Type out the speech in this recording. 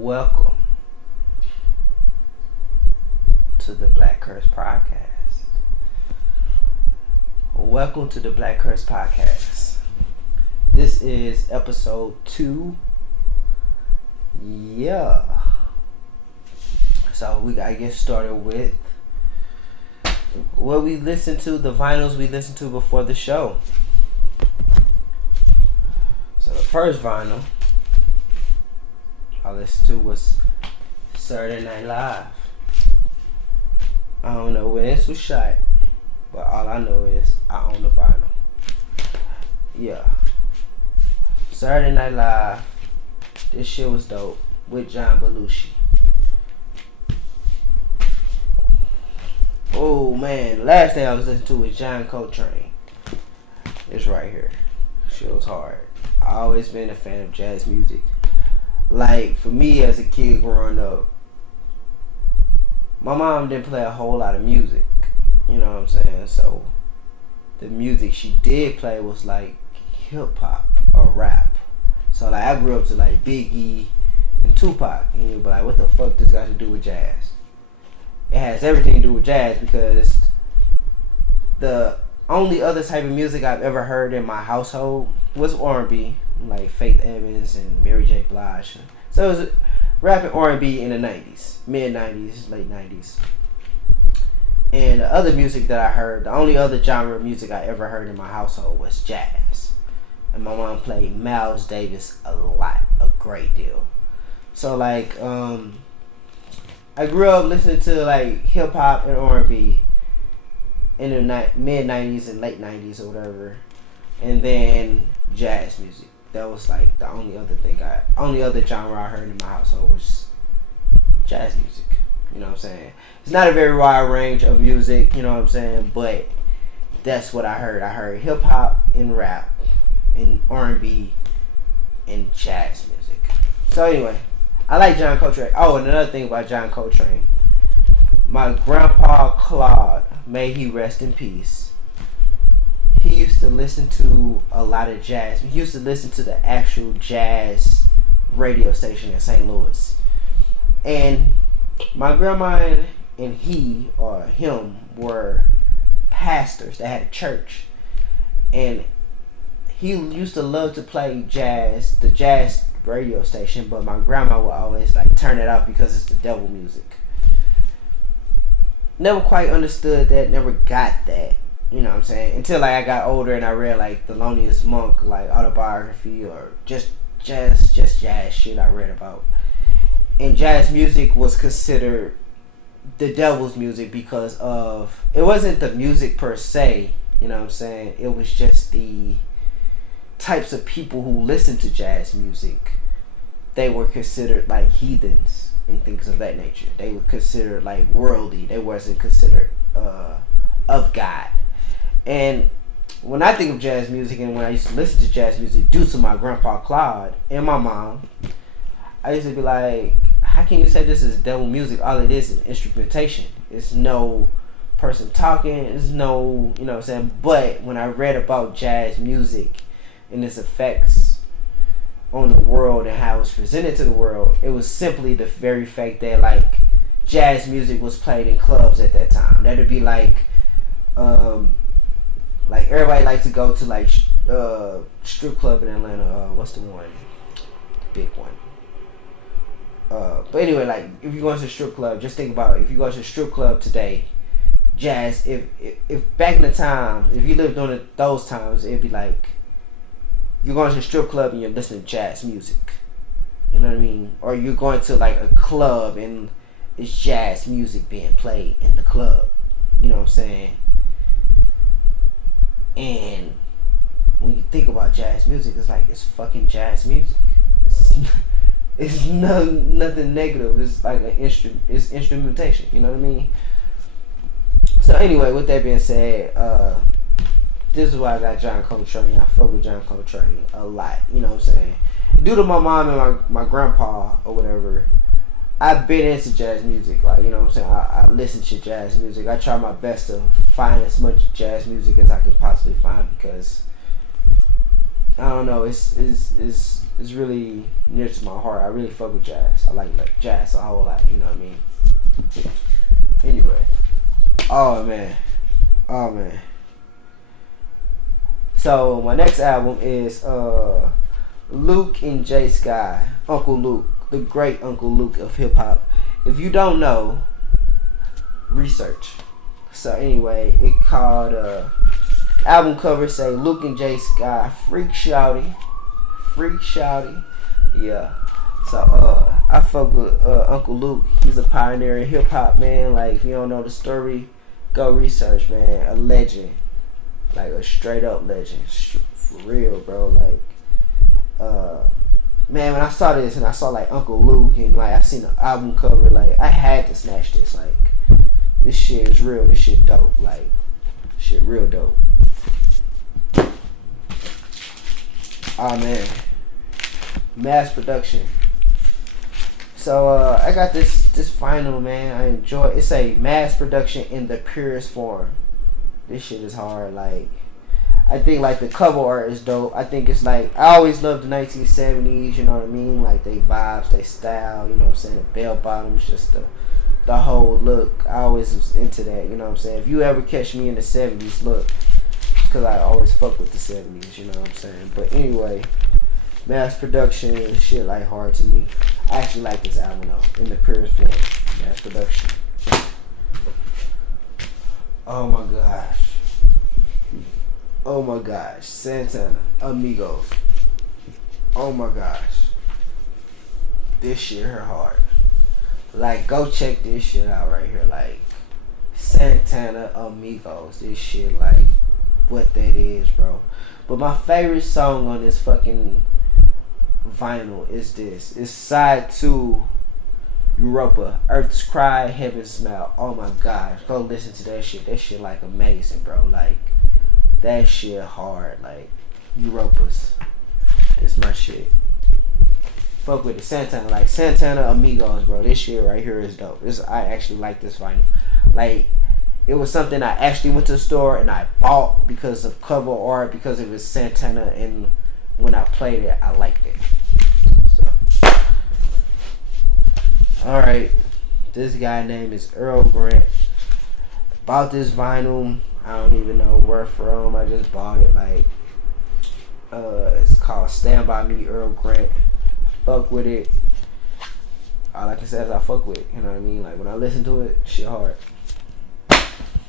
Welcome to the BlackCurse podcast. Welcome to the BlackCurse podcast. This is episode 2. Yeah. So we gotta get started with what we listened to, the vinyls we listened to before the show. So the first vinyl I listened to was Saturday Night Live. I don't know when this was shot, but all I know is I own the vinyl. Yeah. Saturday Night Live. This shit was dope with John Belushi. Oh man, the last thing I was listening to was John Coltrane. It's right here. Shit was hard. I always been a fan of jazz music. Like, for me as a kid growing up, my mom didn't play a whole lot of music. You know what I'm saying? So, the music she did play was like hip hop or rap. So, like, I grew up to like Biggie and Tupac. And you'd be like, what the fuck this got to do with jazz? It has everything to do with jazz because the only other type of music I've ever heard in my household was R&B. Like Faith Evans and Mary J. Blige. So it was rap and R&B in the 90s. Mid-90s, late 90s. And the other music that I heard, the only other genre of music I ever heard in my household was jazz. And my mom played Miles Davis a lot, a great deal. So like, I grew up listening to like hip-hop and R&B in the mid-90s and late 90s or whatever. And then jazz music. That was like the only other genre I heard in my household was jazz music. You know what I'm saying? It's not a very wide range of music, you know what I'm saying? But that's what I heard. I heard hip hop and rap and R&B and jazz music. So anyway, I like John Coltrane. Oh, and another thing about John Coltrane. My grandpa Claude, may he rest in peace. He used to listen to a lot of jazz. He used to listen to the actual jazz radio station in St. Louis. And my grandma and he or him were pastors. They had a church. And he used to love to play jazz, the jazz radio station, but my grandma would always like turn it off because it's the devil music. Never quite understood that, never got that. You know what I'm saying? Until like I got older and I read like Thelonious Monk, like autobiography or just jazz shit I read about. And jazz music was considered the devil's music because of, it wasn't the music per se, you know what I'm saying? It was just the types of people who listened to jazz music. They were considered like heathens and things of that nature. They were considered like worldly. They wasn't considered of God. And when I think of jazz music and when I used to listen to jazz music due to my grandpa Claude and my mom, I used to be like, how can you say this is devil music? All it is instrumentation. It's no person talking. It's no, you know what I'm saying? But when I read about jazz music and its effects on the world and how it was presented to the world, it was simply the very fact that like jazz music was played in clubs at that time. That'd be like everybody likes to go to like strip club in Atlanta. What's the one? The big one. But anyway, like if you go to a strip club, just think about it. If you go to a strip club today, jazz. If back in the time, if you lived during those times, it'd be like you're going to a strip club and you're listening to jazz music. You know what I mean? Or you're going to like a club and it's jazz music being played in the club. You know what I'm saying? And when you think about jazz music, it's like it's fucking jazz music. It's nothing negative. It's like it's instrumentation. You know what I mean? So anyway, with that being said, this is why I got John Coltrane. I fuck with John Coltrane a lot. You know what I'm saying? Due to my mom and my grandpa or whatever, I've been into jazz music. Like, you know what I'm saying? I listen to jazz music. I try my best to find as much jazz music as I can possibly find because I don't know. It's really near to my heart. I really fuck with jazz. I like jazz a whole lot. You know what I mean? Anyway, oh man, oh man. So my next album is Luke and J Sky, Uncle Luke, the great Uncle Luke of hip hop. If you don't know, research. So anyway, it called album cover say Luke and J Sky, freak shouty, yeah. So I fuck with Uncle Luke. He's a pioneer in hip hop, man. Like if you don't know the story, go research, man. A legend, like a straight up legend, for real, bro. Like man, when I saw this and I saw like Uncle Luke and like I seen the album cover, like I had to snatch this. Like this shit is real. This shit dope. Like shit real dope. Oh man, mass production. So I got this vinyl, man. I enjoy it. It's a mass production in the purest form. This shit is hard. Like I think like the cover art is dope. I think it's like I always loved the 1970s. You know what I mean? Like they vibes, they style. You know what I'm saying? The bell bottoms, just the whole look. I always was into that. You know what I'm saying? If you ever catch me in the 70s, look, because I always fuck with the 70s. You know what I'm saying? But anyway, mass production shit like hard to me. I actually like this album though, in the purest form. Mass production. Oh my gosh. Oh my gosh. Santana, Amigos. Oh my gosh. This shit hurt hard. Like, go check this shit out right here. Like, Santana, Amigos. This shit, like, what that is, bro. But my favorite song on this fucking vinyl is this. It's side 2, Europa, Earth's Cry, Heaven's Smile. Oh my gosh, go listen to that shit. That shit like amazing, bro. Like that shit hard. Like Europa's, it's my shit. Fuck with it, Santana. Like Santana, Amigos, bro. This shit right here is dope. I actually like this vinyl. Like it was something I actually went to the store and I bought because of cover art, because it was Santana, and when I played it, I liked it. So, all right, this guy name is Earl Grant. Bought this vinyl. I don't even know where from. I just bought it. Like, it's called "Stand By Me," Earl Grant. Fuck with it. All I can say is I fuck with it. You know what I mean? Like when I listen to it, shit hard.